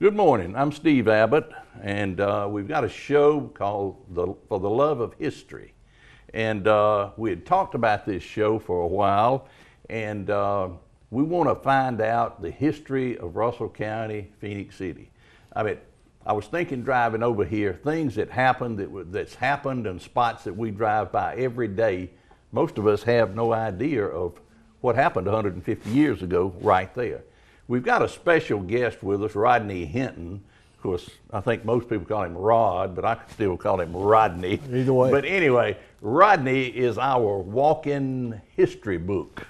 Good morning. I'm Steve Abbott, and we've got a show called For the Love of History. And we had talked about this show for a while, and we want to find out the history of Russell County, Phenix City. I was thinking driving over here, things that happened that's happened and spots that we drive by every day. Most of us have no idea of what happened 150 years ago right there. We've got a special guest with us, Rodney Hinton. Of course, I think most people call him Rod, but I still call him Rodney. Either way. But anyway, Rodney is our walk-in history book.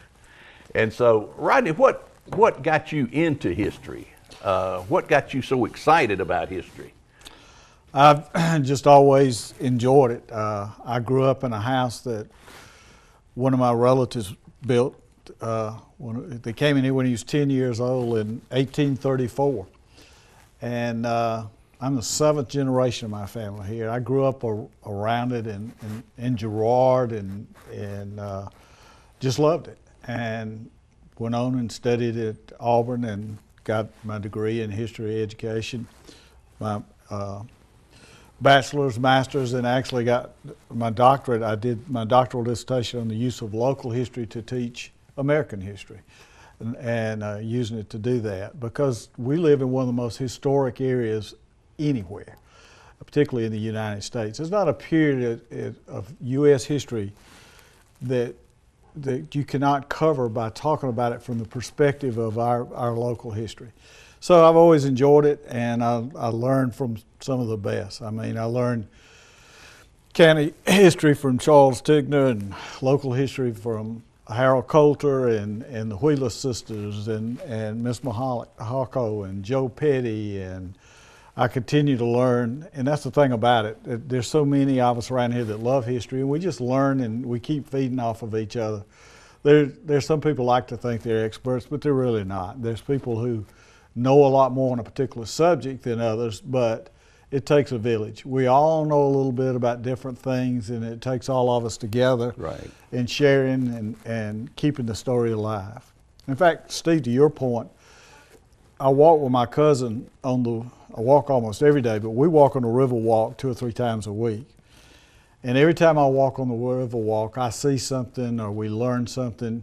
And so, Rodney, what got you into history? What got you so excited about history? I've just always enjoyed it. I grew up in a house that one of my relatives built. They came in here when he was 10 years old in 1834. And I'm the seventh generation of my family here. I grew up around it in Girard and just loved it. And went on and studied at Auburn and got my degree in history education, my bachelor's, master's, and actually got my doctorate. I did my doctoral dissertation on the use of local history to teach American history, and using it to do that because we live in one of the most historic areas anywhere, particularly in the United States. There's not a period of U.S. history that you cannot cover by talking about it from the perspective of our local history. So I've always enjoyed it, and I learned from some of the best. I mean, I learned county history from Charles Tigner and local history from Harold Coulter and the Wheeler sisters and Miss Mahako and Joe Petty, and I continue to learn, and that's the thing about it. There's so many of us around here that love history, and we just learn and we keep feeding off of each other. There's some people like to think they're experts, but they're really not. There's people who know a lot more on a particular subject than others, but it takes a village. We all know a little bit about different things, and it takes all of us together in sharing and keeping the story alive. In fact, Steve, to your point, I walk with my cousin I walk almost every day, but we walk on the river walk 2 or 3 times a week. And every time I walk on the river walk, I see something or we learn something.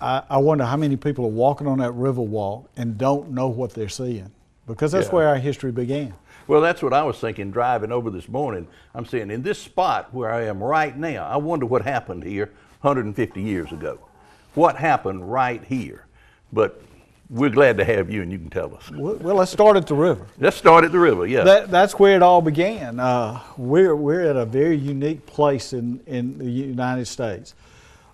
I wonder how many people are walking on that river walk and don't know what they're seeing, because that's where our history began. Well, that's what I was thinking driving over this morning. I'm saying in this spot where I am right now, I wonder what happened here 150 years ago. What happened right here? But we're glad to have you, and you can tell us. Well, let's start at the river. Let's start at the river, yeah. That's where it all began. We're at a very unique place in the United States.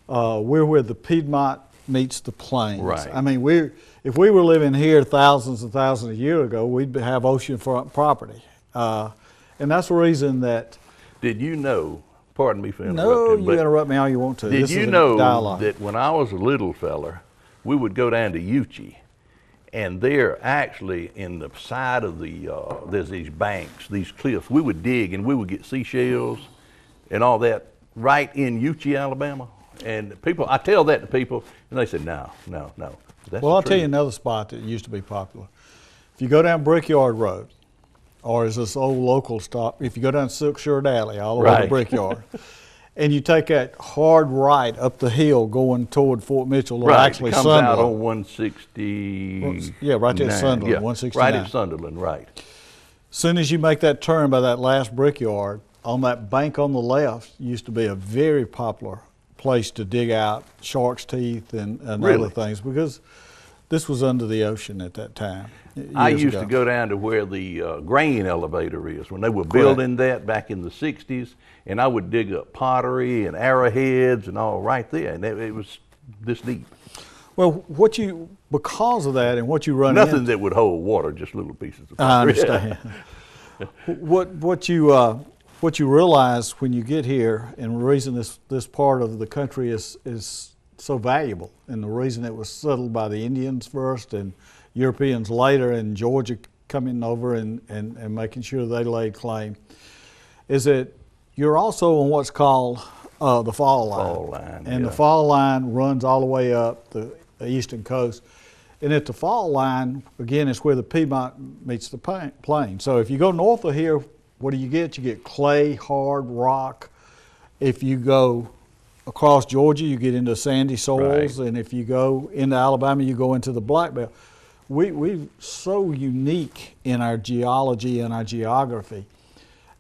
We're where the Piedmont meets the plains. Right. I mean, if we were living here thousands and thousands of years ago, we'd have oceanfront property. And that's the reason that... Did you know, pardon me for interrupting. No, you interrupt me all you want to. Did this you is a know dialogue. that when I was a little feller, we would go down to Uchee, and there actually in the side of there's these banks, these cliffs, we would dig and we would get seashells and all that right in Uchee, Alabama. And I tell that to people, and they say, no. That's Well, I'll tell you another spot that used to be popular. If you go down Brickyard Road, or is this old local stop, if you go down Silk Shirt Alley all the way to Brickyard, and you take that hard right up the hill going toward Fort Mitchell, or actually it comes Sunderland. out on 160. Yeah, right there at Sunderland, yeah, 169. right at Sunderland, right. As soon as you make that turn by that last brickyard, on that bank on the left used to be a very popular place to dig out shark's teeth and other things, because this was under the ocean at that time. I used to go down to where the grain elevator is when they were building that back in the 60s, and I would dig up pottery and arrowheads and all right there, and it was this deep. Well, because of that and what you run into... Nothing that would hold water, just little pieces of pottery. I understand. What you realize when you get here, and the reason this part of the country is so valuable, and the reason it was settled by the Indians first and Europeans later, and Georgia coming over and making sure they laid claim, is that you're also on what's called the fall line. Fall line, and the fall line runs all the way up the eastern coast. And at the fault line, again, it's where the Piedmont meets the plain. So if you go north of here, what do you get? You get clay, hard rock. If you go across Georgia, you get into sandy soils. Right. And if you go into Alabama, you go into the Black Belt. We're so unique in our geology and our geography.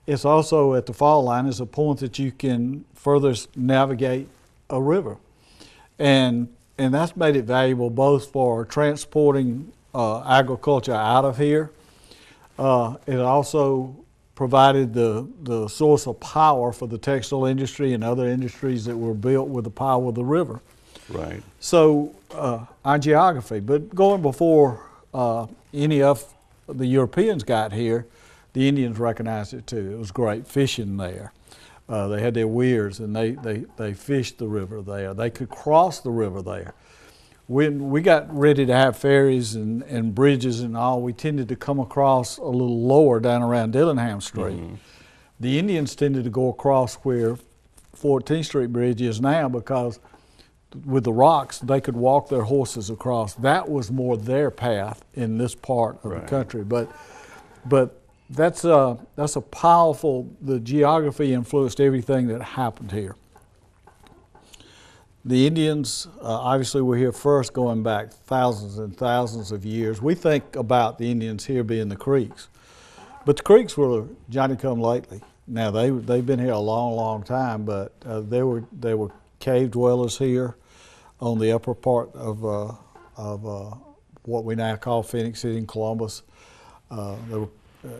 It's also at the fault line is a point that you can further navigate a river. And that's made it valuable both for transporting agriculture out of here. It also provided the source of power for the textile industry and other industries that were built with the power of the river. Right. So our geography, but going before any of the Europeans got here, the Indians recognized it too. It was great fishing there. They had their weirs and they fished the river there. They could cross the river there. When we got ready to have ferries and bridges and all, we tended to come across a little lower down around Dillingham Street. Mm-hmm. The Indians tended to go across where 14th Street Bridge is now because with the rocks, they could walk their horses across. That was more their path in this part of right. the country. But that's a powerful, the geography influenced everything that happened here. The Indians obviously were here first going back thousands and thousands of years. We think about the Indians here being the Creeks. But the Creeks were Johnny-come-lately. Now they've been here a long, long time, but they were cave dwellers here on the upper part of what we now call Phoenix City and Columbus. There were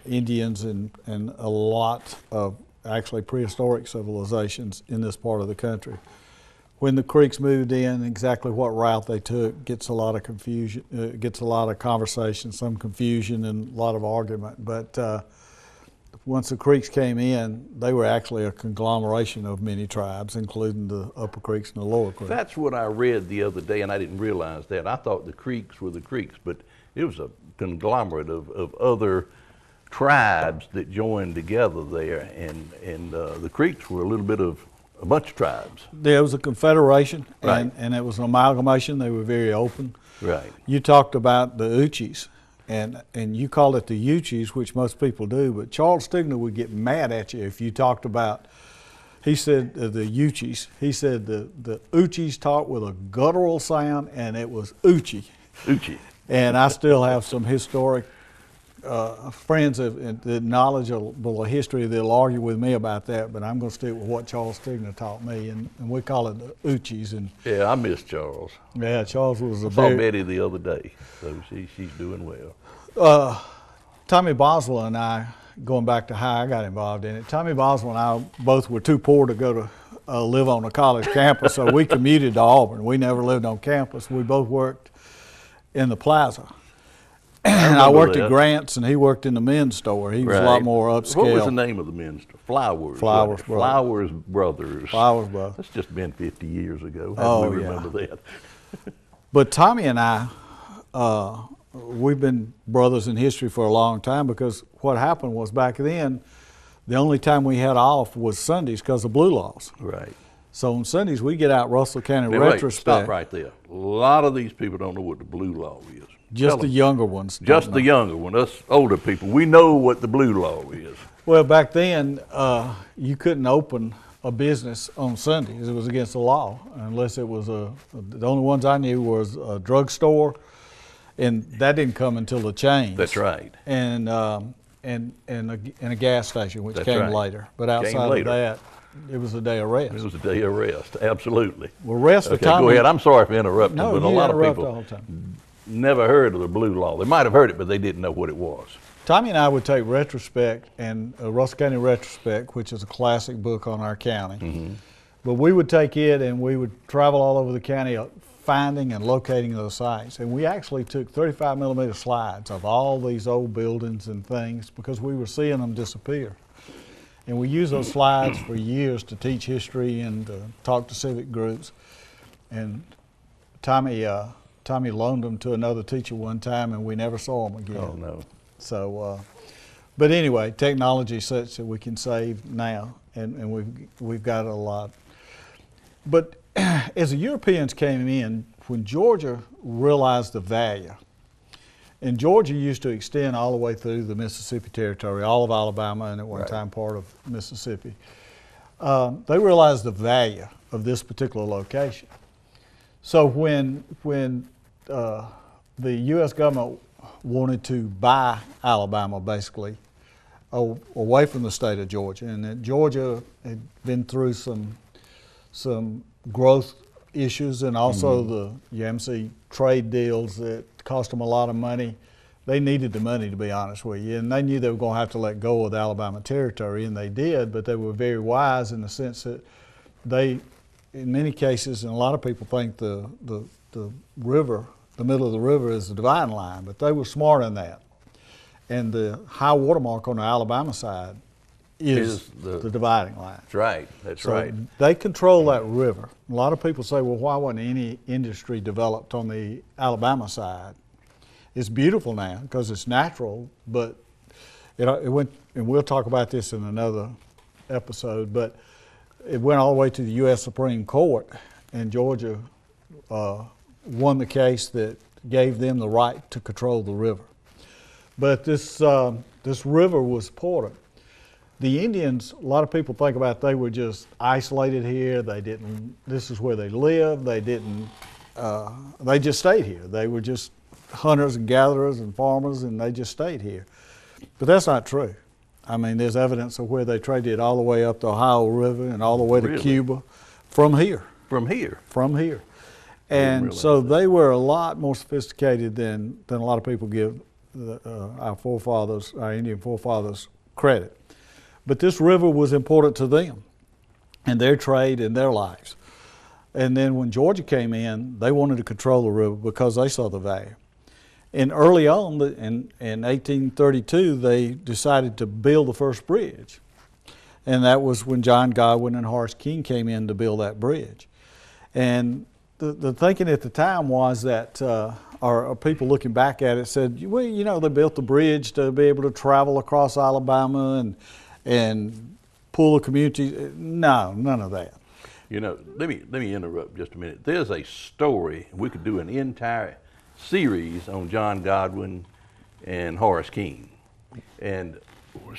Indians and a lot of actually prehistoric civilizations in this part of the country. When the Creeks moved in, exactly what route they took gets a lot of confusion, gets a lot of conversation, some confusion and a lot of argument. But once the Creeks came in, they were actually a conglomeration of many tribes, including the Upper Creeks and the Lower Creeks. That's what I read the other day, and I didn't realize that. I thought the Creeks were the Creeks, but it was a conglomerate of other tribes that joined together there, and the Creeks were a little bit of a bunch of tribes. There was a confederation, right. and it was an amalgamation. They were very open. Right. You talked about the Uchis, and you called it the Uchis, which most people do, but Charles Stigner would get mad at you if you talked about, he said the Uchis, he said the Uchis talked with a guttural sound, and it was Uchi. Uchi. And I still have some historic friends that knowledgeable of history that'll argue with me about that, but I'm going to stick with what Charles Stigner taught me, and we call it the Uchis. And yeah, I miss Charles. Yeah, Charles was a saw Betty the other day, so she's doing well. Tommy Boswell and I, going back to how I got involved in it, Tommy Boswell and I both were too poor to go to live on a college campus, so we commuted to Auburn. We never lived on campus. We both worked in the plaza. And I worked at Grant's, and he worked in the men's store. He was a lot more upscale. What was the name of the men's store? Flowers. Flowers Brothers. Flowers Brothers. Flowers Brothers. That's just been 50 years ago. Oh, How do we remember that? But Tommy and I, we've been brothers in history for a long time, because what happened was back then, the only time we had off was Sundays because of blue laws. Right. So on Sundays, we get out Russell County Now, retrospect. Wait, stop right there. A lot of these people don't know what the blue law is. Just the younger ones. Just the younger one. Us older people, we know what the blue law is. Well, back then, you couldn't open a business on Sundays. It was against the law, unless it was the only ones I knew was a drugstore, and that didn't come until the change. That's right. And a gas station, which That's came right. later. But outside of that, it was a day of rest. It was a day of rest, absolutely. Well, rest of time. Go ahead. I'm sorry for interrupting, No, but a you lot of interrupt people all the time. never heard of the blue law. They might have heard it, but they didn't know what it was. Tommy and I would take Retrospect and Russell County Retrospect, which is a classic book on our county. Mm-hmm. But we would take it and we would travel all over the county finding and locating those sites. And we actually took 35 millimeter slides of all these old buildings and things because we were seeing them disappear. And we used those slides for years to teach history and talk to civic groups. And Tommy loaned them to another teacher one time, and we never saw them again. Oh, no. So, but anyway, technology is such that we can save now, and we've got a lot. But as the Europeans came in, when Georgia realized the value, and Georgia used to extend all the way through the Mississippi Territory, all of Alabama, and at one time part of Mississippi. They realized the value of this particular location. So when the U.S. government wanted to buy Alabama, basically, away from the state of Georgia, and that Georgia had been through some growth issues, and also the UMC trade deals that cost them a lot of money. They needed the money, to be honest with you, and they knew they were going to have to let go of the Alabama territory, and they did, but they were very wise in the sense that they, in many cases, and a lot of people think the river, the middle of the river is the dividing line, but they were smart in that. And the high water mark on the Alabama side is the dividing line. That's right. That's right. They control that river. A lot of people say, well, why wasn't any industry developed on the Alabama side? It's beautiful now because it's natural, but it went, and we'll talk about this in another episode, but it went all the way to the U.S. Supreme Court, and Georgia won the case that gave them the right to control the river. But this river was important. The Indians, a lot of people think about they were just isolated here. They didn't, this is where they lived. They didn't, they just stayed here. They were just hunters and gatherers and farmers, and they just stayed here. But that's not true. I mean, there's evidence of where they traded all the way up the Ohio River and all the way to Cuba from here. From here? From here. And so they were a lot more sophisticated than a lot of people give our forefathers, our Indian forefathers, credit. But this river was important to them and their trade and their lives. And then when Georgia came in, they wanted to control the river because they saw the value. And early on, in 1832, they decided to build the first bridge. And that was when John Godwin and Horace King came in to build that bridge. And the thinking at the time was that, or people looking back at it said, well, you know, they built the bridge to be able to travel across Alabama and pull the community. No, none of that. You know, let me interrupt just a minute. There's a story, we could do an entire series on John Godwin and Horace King. And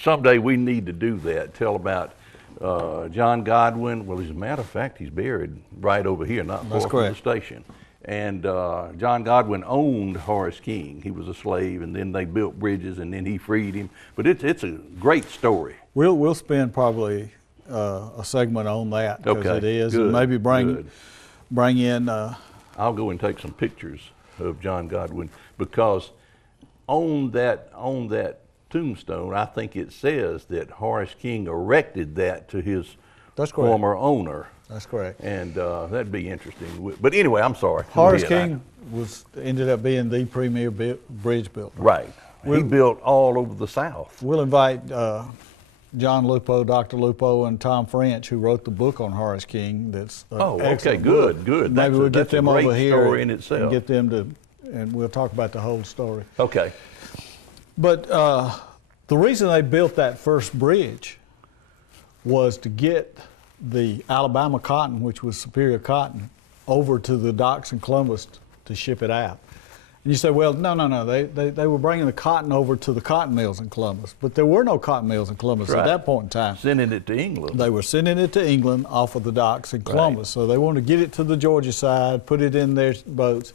someday we need to do that, tell about John Godwin. Well, as a matter of fact, he's buried right over here, not far from the station. And John Godwin owned Horace King. He was a slave, and then they built bridges, and then he freed him. But it's a great story. We'll spend probably a segment on that, because it is, good, and maybe bring in. I'll go and take some pictures of John Godwin, because on that tombstone, I think it says that Horace King erected that to his former owner. That's correct. And that'd be interesting. But anyway, I'm sorry. Horace King ended up being the premier bridge builder. Right. He built all over the South. We'll invite John Lupo, Dr. Lupo, and Tom French, who wrote the book on Horace King. That's okay, good. Maybe we'll get them over here and get them to, and we'll talk about the whole story. Okay. But the reason they built that first bridge was to get the Alabama cotton, which was superior cotton, over to the docks in Columbus to ship it out. And you say, well, no, they were bringing the cotton over to the cotton mills in Columbus, but there were no cotton mills in Columbus at that point in time. Sending it to England. They were sending it to England off of the docks in Columbus. So they wanted to get it to the Georgia side, put it in their boats,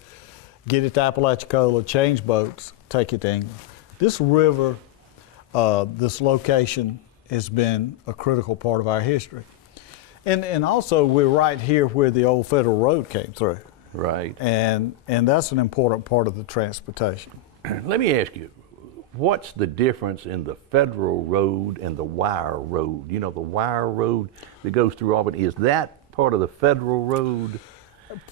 get it to Apalachicola, change boats, take it to England. This river, this location has been a critical part of our history. And also we're right here where the old Federal Road came through. Right. And that's an important part of the transportation. Let me ask you, what's the difference in the Federal Road and the Wire Road? You know, the Wire Road that goes through Albany, is that part of the Federal Road?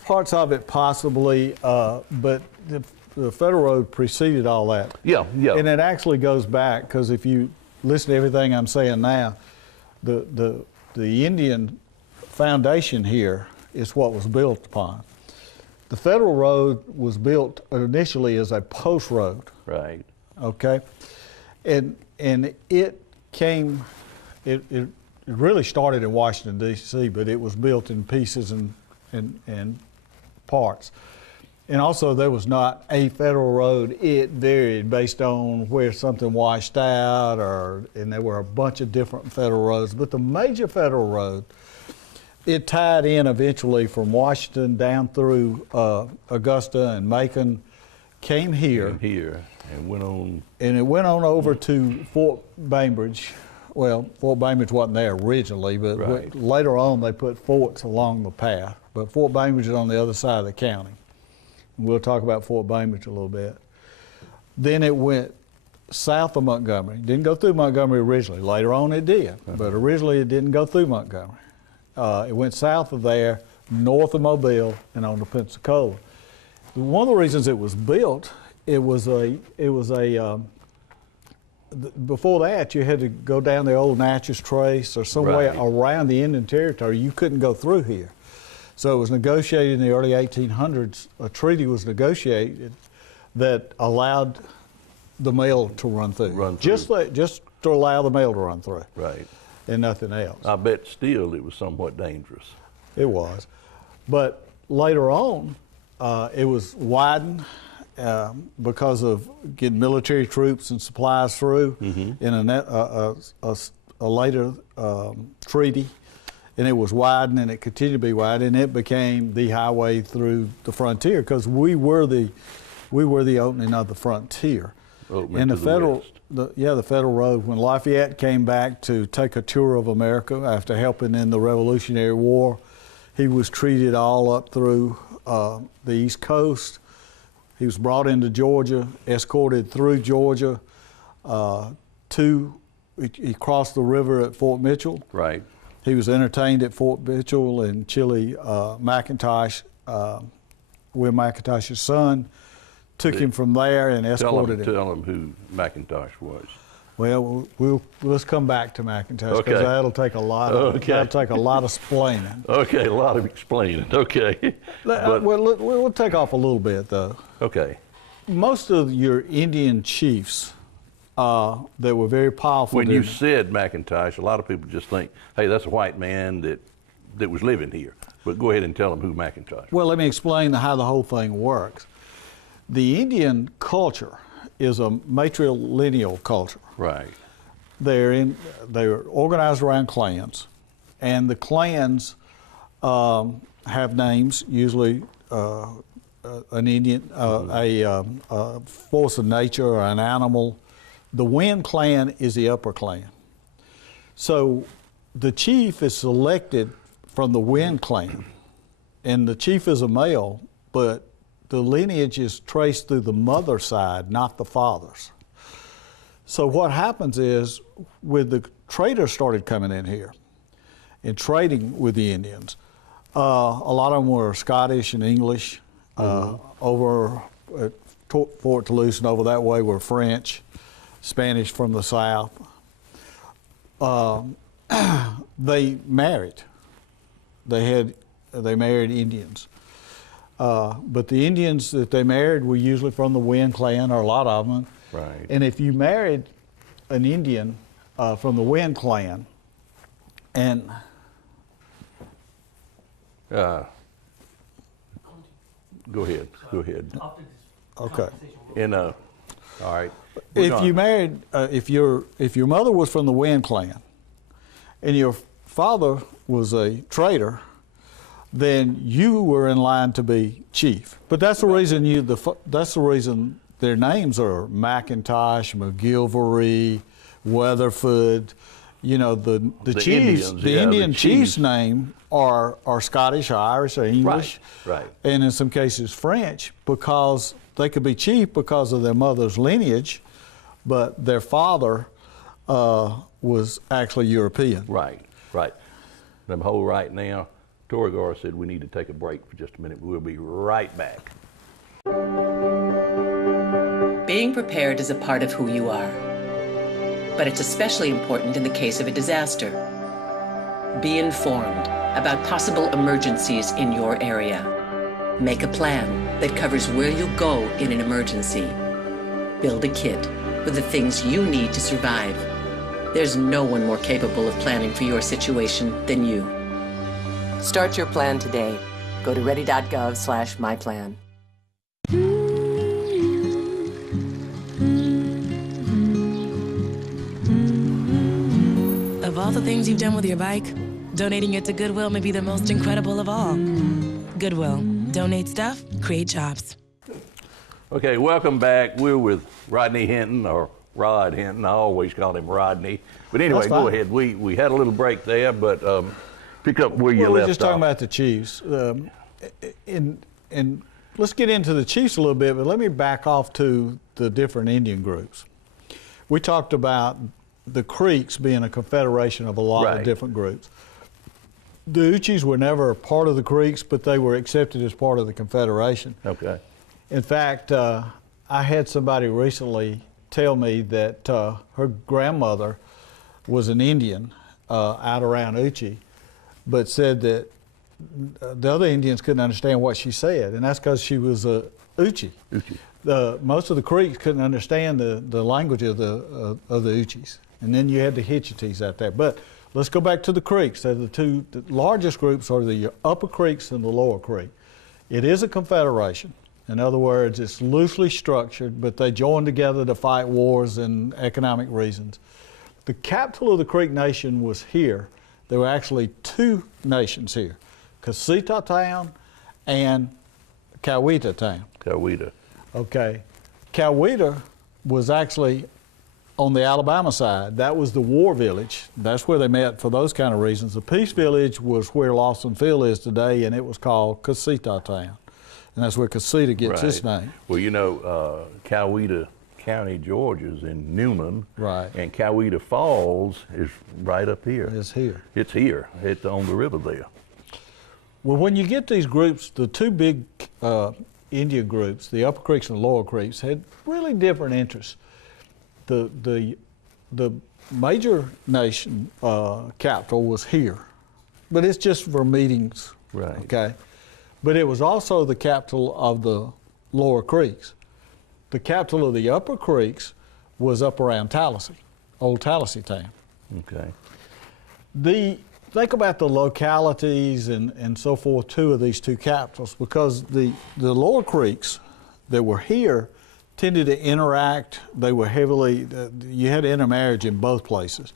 Parts of it possibly, but the Federal Road preceded all that. Yeah. And it actually goes back, because if you listen to everything I'm saying now, the Indian foundation here is what was built upon. The Federal Road was built initially as a post road. Right. Okay. And it came, it really started in Washington, D.C., but it was built in pieces and parts. And also, there was not a federal road. It varied based on where something washed out, and there were a bunch of different federal roads. But the major federal road, it tied in eventually from Washington down through Augusta and Macon, came here. And went on. And it went on over to Fort Bainbridge. Well, Fort Bainbridge wasn't there originally, but Right. later on they put forts along the path. But Fort Bainbridge is on the other side of the county. We'll talk about Fort Bainbridge a little bit. Then it went south of Montgomery. Didn't go through Montgomery originally. Later on it did, but originally it didn't go through Montgomery. It went south of there, north of Mobile, and on to Pensacola. One of the reasons it was built, before that you had to go down the old Natchez Trace or some way Right. around the Indian Territory. You couldn't go through here. So it was negotiated in the early 1800s. A treaty was negotiated that allowed the mail to run through. Just to allow the mail to run through. Right. And nothing else. I bet still it was somewhat dangerous. It was. But later on, it was widened because of getting military troops and supplies through in a later treaty. And it was widened, and it continued to be widened, and it became the highway through the frontier because we were the opening of the frontier. And the federal road. When Lafayette came back to take a tour of America after helping in the Revolutionary War, he was treated all up through the East Coast. He was brought into Georgia, escorted through Georgia he crossed the river at Fort Mitchell. Right. He was entertained at Fort Mitchell, and Chili McIntosh, William McIntosh's son, took him from there and escorted him. Tell him who McIntosh was. Well, let's come back to McIntosh because Okay. that'll take a lot of explaining. Okay, a lot of explaining. Okay. We'll take off a little bit though. Okay. Most of your Indian chiefs that were very powerful. When you said McIntosh, a lot of people just think, hey, that's a white man that was living here. But go ahead and tell them who McIntosh was. Well, let me explain how the whole thing works. The Indian culture is a matrilineal culture. Right. They're organized around clans, and the clans have names, usually an Indian, a force of nature or an animal. The Wynn clan is the upper clan. So the chief is selected from the Wynn clan, and the chief is a male, but the lineage is traced through the mother side, not the father's. So what happens is, with the traders started coming in here and trading with the Indians, a lot of them were Scottish and English. Over at Fort Toulouse and over that way were French, Spanish from the south. They married. They married Indians. But the Indians that they married were usually from the Wynn clan, or a lot of them. Right. And if you married an Indian from the Wynn clan, and go ahead. okay. All right. If you married, if your mother was from the Wynn clan, and your father was a trader, then you were in line to be chief. But that's the reason that's the reason their names are McIntosh, McGilvery, Weatherford. You know, the chiefs, Indians, the Indian chief's name are Scottish or Irish or English, right. And in some cases French, because they could be chief because of their mother's lineage, but their father was actually European. Right. Them whole right now, Torgor said we need to take a break for just a minute. We'll be right back. Being prepared is a part of who you are, but it's especially important in the case of a disaster. Be informed about possible emergencies in your area. Make a plan that covers where you'll go in an emergency. Build a kit with the things you need to survive. There's no one more capable of planning for your situation than you. Start your plan today. Go to ready.gov/myplan. all the things you've done with your bike, donating it to Goodwill may be the most incredible of all. Goodwill. Donate stuff, create jobs. Okay, welcome back. We're with Rodney Hinton, or Rod Hinton. I always call him Rodney. But anyway, That's go fine. ahead. We had a little break there, but pick up where you Well, we're left just off. talking about the Chiefs. And let's get into the Chiefs a little bit, but let me back off to the different Indian groups. We talked about the Creeks being a confederation of a lot Right. of different groups. The Uchis were never a part of the Creeks, but they were accepted as part of the confederation. Okay. In fact, I had somebody recently tell me that her grandmother was an Indian out around Uchi, but said that the other Indians couldn't understand what she said, and that's because she was a Uchi. Uchi. Most of the Creeks couldn't understand the language of the Uchis, and then you had the Hitchites out there. But let's go back to the Creeks. The largest groups are the Upper Creeks and the Lower Creek. It is a confederation. In other words, it's loosely structured, but they joined together to fight wars and economic reasons. The capital of the Creek Nation was here. There were actually two nations here, Casita Town and Coweta Town. Coweta. Okay. Coweta was actually on the Alabama side. That was the war village. That's where they met for those kind of reasons. The peace village was where Lawson Field is today, and it was called Casita Town. And that's where Casita gets its name. Well, you know, Coweta County, Georgia is in Newman. Right. And Coweta Falls is right up here. It's here. It's here. It's on the river there. Well, when you get these groups, the two big Indian groups, the Upper Creeks and the Lower Creeks, had really different interests. The major nation capital was here, but it's just for meetings. Right. Okay. But it was also the capital of the Lower Creeks. The capital of the Upper Creeks was up around Tallahassee, old Tallahassee town. Okay. Think about the localities and so forth too of these two capitals, because the Lower Creeks that were here tended to interact. They were heavily, you had intermarriage in both places,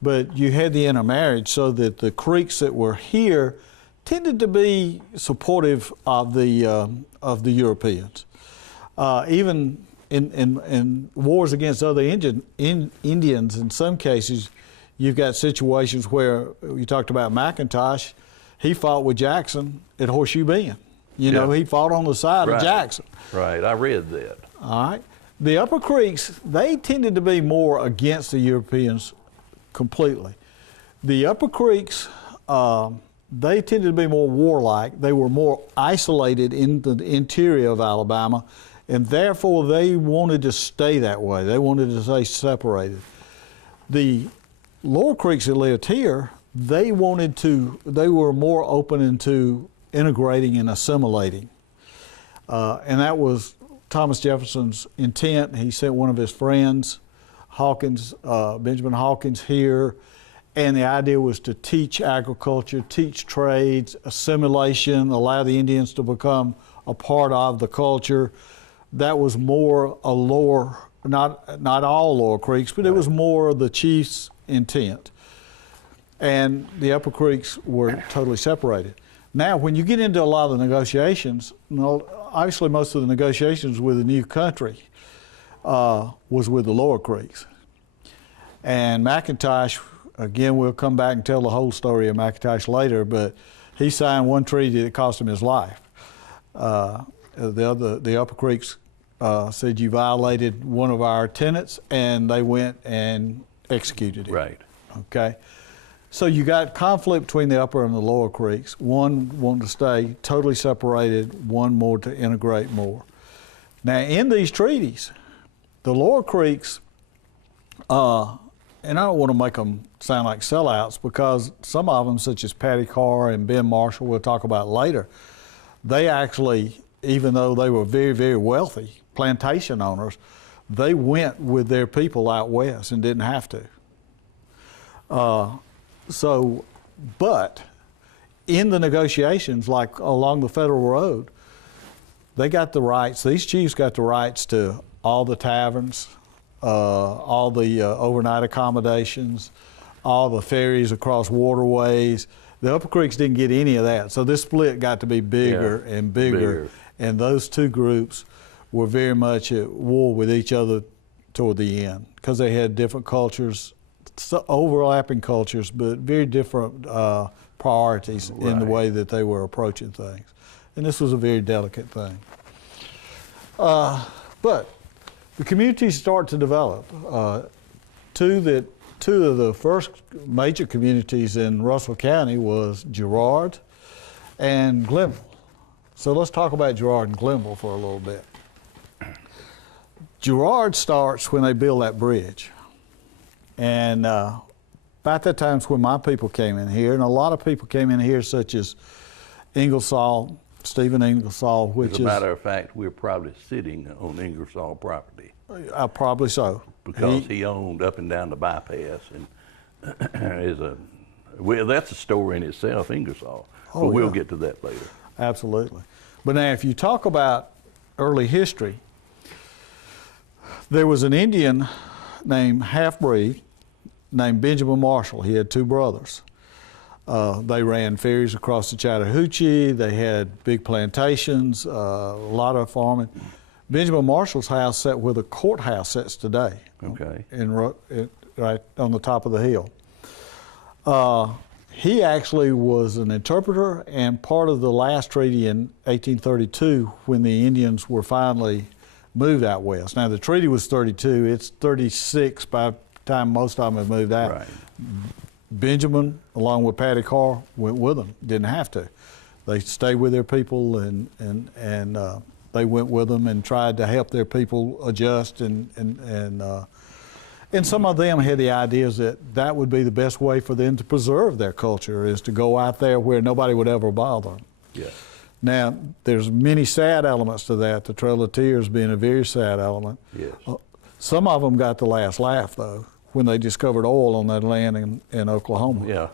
but you had the intermarriage so that the Creeks that were here tended to be supportive of the Europeans. Even in wars against other Indians, in some cases, you've got situations where you talked about McIntosh. He fought with Jackson at Horseshoe Bend. You know, he fought on the side of Jackson. Right, I read that. All right. The Upper Creeks, they tended to be more against the Europeans completely. The Upper Creeks, they tended to be more warlike. They were more isolated in the interior of Alabama, and therefore they wanted to stay that way. They wanted to stay separated. The Lower Creeks that lived here, they were more open into integrating and assimilating. And that was Thomas Jefferson's intent. He sent one of his friends, Hawkins, Benjamin Hawkins, here, and the idea was to teach agriculture, teach trades, assimilation, allow the Indians to become a part of the culture. That was more a lower, not all Lower Creeks, but it was more the chief's intent. And the Upper Creeks were totally separated. Now, when you get into a lot of the negotiations, obviously most of the negotiations with the new country was with the Lower Creeks. And McIntosh, again, we'll come back and tell the whole story of McIntosh later, but he signed one treaty that cost him his life. The Upper Creeks said, you violated one of our tenets, and they went and executed it. Right. Okay. So you got conflict between the Upper and the Lower Creeks. One wanted to stay totally separated, one more to integrate more. Now, in these treaties, the Lower Creeks, and I don't want to make them sound like sellouts, because some of them, such as Patty Carr and Ben Marshall, we'll talk about later, they actually, even though they were very, very wealthy plantation owners, they went with their people out west and didn't have to. But in the negotiations, like along the Federal Road, they got the rights, these chiefs got the rights to all the taverns, all the overnight accommodations, all the ferries across waterways. The Upper Creeks didn't get any of that. So this split got to be bigger and bigger. And those two groups were very much at war with each other toward the end because they had different cultures, overlapping cultures, but very different priorities in the way that they were approaching things. And this was a very delicate thing. But the communities start to develop. Two of the first major communities in Russell County was Girard and Glenville. So let's talk about Girard and Glenville for a little bit. Girard starts when they build that bridge. And about that time is when my people came in here, and a lot of people came in here, such as Ingersoll, Stephen Ingersoll, which As a matter of fact, we're probably sitting on Ingersoll property. Probably so. Because he owned up and down the bypass, and well, that's a story in itself, Ingersoll. Oh, but we'll yeah. get to that later. Absolutely. But now, if you talk about early history, there was an Indian named half-breed named Benjamin Marshall. He had two brothers. They ran ferries across the Chattahoochee. They had big plantations, a lot of farming. Benjamin Marshall's house sat where the courthouse sits today. Okay. Right on the top of the hill. He actually was an interpreter and part of the last treaty in 1832 when the Indians were finally moved out west. Now the treaty was 32, it's 36 by the time most of them have moved out. Right. Benjamin, along with Patty Carr, went with them, didn't have to. They stayed with their people and they went with them and tried to help their people adjust and some of them had the ideas that that would be the best way for them to preserve their culture is to go out there where nobody would ever bother them. Yeah. Now, there's many sad elements to that, the Trail of Tears being a very sad element. Yes. Some of them got the last laugh, though, when they discovered oil on that land in Oklahoma. Yeah.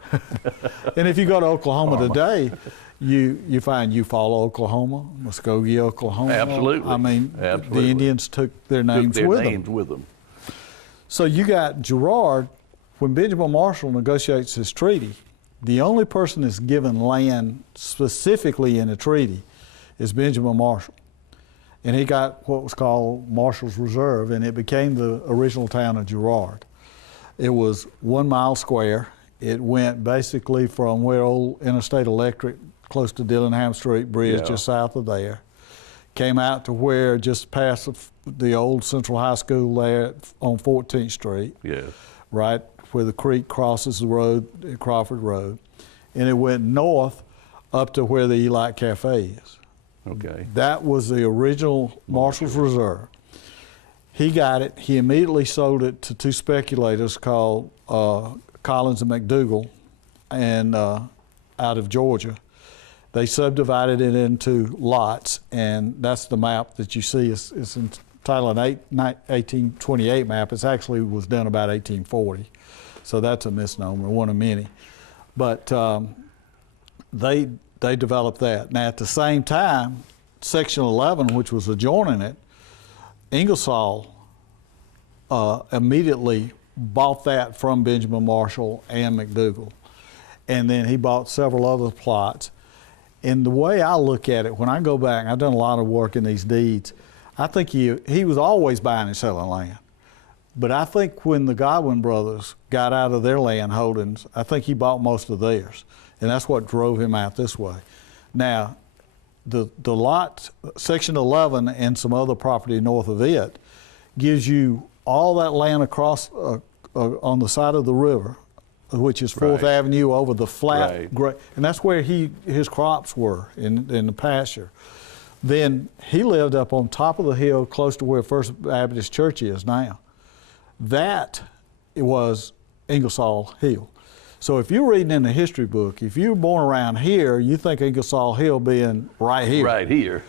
And if you go to Oklahoma today, you find Eufaula, Oklahoma, Muskogee, Oklahoma. Absolutely. I mean, Absolutely. the Indians took their names with them. So you got Girard, when Benjamin Marshall negotiates his treaty, the only person that's given land specifically in a treaty is Benjamin Marshall. And he got what was called Marshall's Reserve, and it became the original town of Girard. It was 1 mile square. It went basically from where old Interstate Electric, close to Dillingham Street Bridge, just south of there, came out to where just past the old Central High School there on 14th Street. Yes. Right where the creek crosses the road, Crawford Road. And it went north up to where the Elite Cafe is. Okay. That was the original Marshall's Reserve. He got it. He immediately sold it to two speculators called Collins and McDougal and out of Georgia. They subdivided it into lots, and that's the map that you see. It's entitled an 1828 map. It actually was done about 1840. So that's a misnomer, one of many. But they developed that. Now at the same time, Section 11, which was adjoining it, Ingersoll immediately bought that from Benjamin Marshall and McDougal. And then he bought several other plots. And the way I look at it, when I go back, I've done a lot of work in these deeds, I think he was always buying and selling land. But I think when the Godwin brothers got out of their land holdings, I think he bought most of theirs. And that's what drove him out this way. Now, the lot, Section 11 and some other property north of it, gives you all that land across on the side of the river, which is 4th Avenue over the flat, and that's where his crops were in the pasture. Then he lived up on top of the hill close to where First Baptist Church is now. That was Ingersoll Hill. So if you're reading in the history book, if you were born around here, you think Ingersoll Hill being right here. Right here.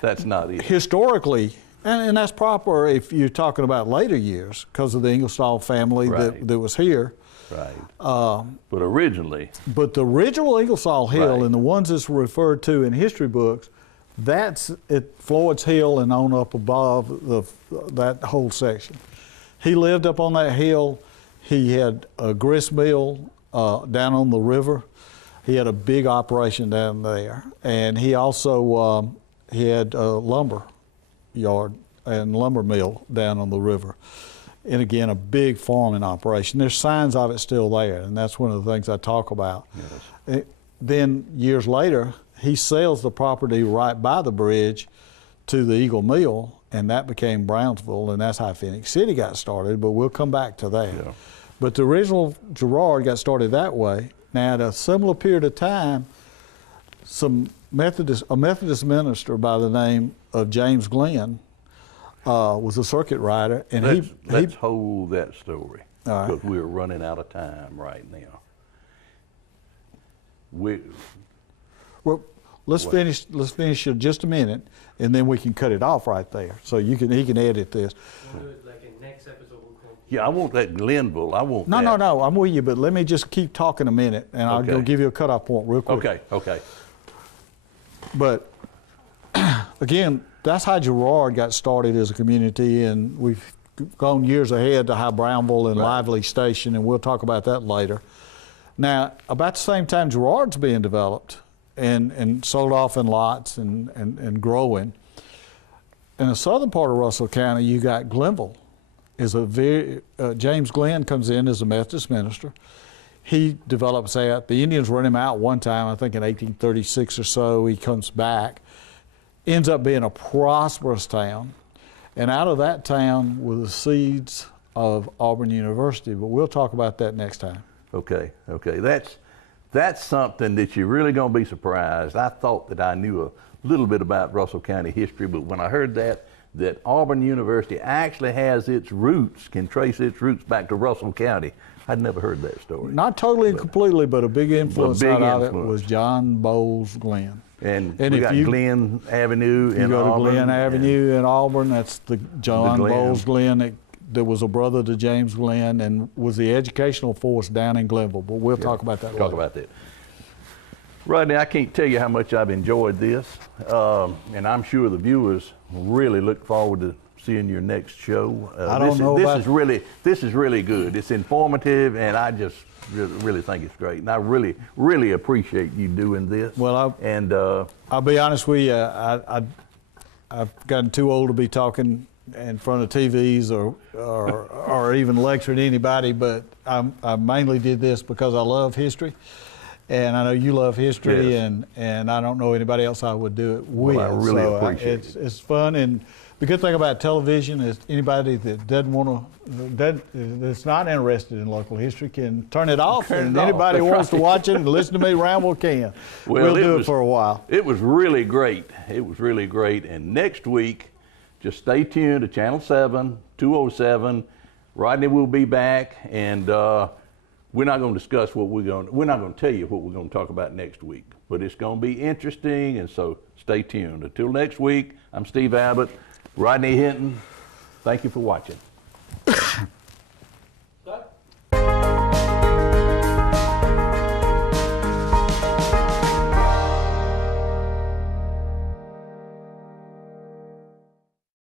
That's not it. Historically, and that's proper if you're talking about later years because of the Ingersoll family that was here. Right. But originally. But the original Ingersoll Hill and the ones that's referred to in history books, that's at Floyd's Hill and on up above that whole section. He lived up on that hill. He had a grist mill down on the river. He had a big operation down there, and he also he had a lumber yard and lumber mill down on the river. And again, a big farming operation. There's signs of it still there, and that's one of the things I talk about. Yes. Then years later, he sells the property right by the bridge to the Eagle Mill, and that became Brownsville, and that's how Phenix City got started, but we'll come back to that. Yeah. But the original Girard got started that way. Now, at a similar period of time, a Methodist minister by the name of James Glenn was a circuit rider, and let's hold that story, right, because we're running out of time right now. Well, let's finish in just a minute, and then we can cut it off right there. So he can edit this. We'll do it like in next episode. Yeah, I want that Glenville. I want no, that. No, I'm with you, but let me just keep talking a minute, and I'll go give you a cutoff point real quick. Okay. But again, that's how Girard got started as a community, and we've gone years ahead to how Brownville and Lively Station, and we'll talk about that later. Now, about the same time Girard's being developed and sold off in lots and growing, in the southern part of Russell County, you got Glenville. James Glenn comes in as a Methodist minister. He develops that. The Indians run him out one time, I think in 1836 or so. He comes back, ends up being a prosperous town, and out of that town were the seeds of Auburn University, but we'll talk about that next time. Okay. That's something that you're really going to be surprised. I thought that I knew a little bit about Russell County history, but when I heard that Auburn University actually has its roots, can trace its roots back to Russell County, I'd never heard that story. Not totally and completely, but a big influence out of it was John Bowles Glenn. And we got Glenn Avenue in Auburn. You go to Glenn Avenue in Auburn, that's the John Bowles Glenn that was a brother to James Glenn and was the educational force down in Glenville, but we'll talk about that later. Talk about that. Rodney, I can't tell you how much I've enjoyed this, and I'm sure the viewers really look forward to seeing your next show. This is really good. It's informative, and I just really think it's great. And I really appreciate you doing this. Well, I'll be honest with you. I've gotten too old to be talking in front of TVs or even lecturing anybody, but I mainly did this because I love history. And I know you love history, yes, and I don't know anybody else I would do it with. Well, I really appreciate it. It's fun, and the good thing about television is anybody that that's not interested in local history can turn it off, and anybody who wants to watch it and listen to me ramble can. We'll do it for a while. It was really great. It was really great, and next week, just stay tuned to Channel 7, 207. Rodney will be back, and we're not going to discuss we're not going to tell you what we're going to talk about next week, but it's going to be interesting, and so stay tuned. Until next week, I'm Steve Abbott, Rodney Hinton. Thank you for watching.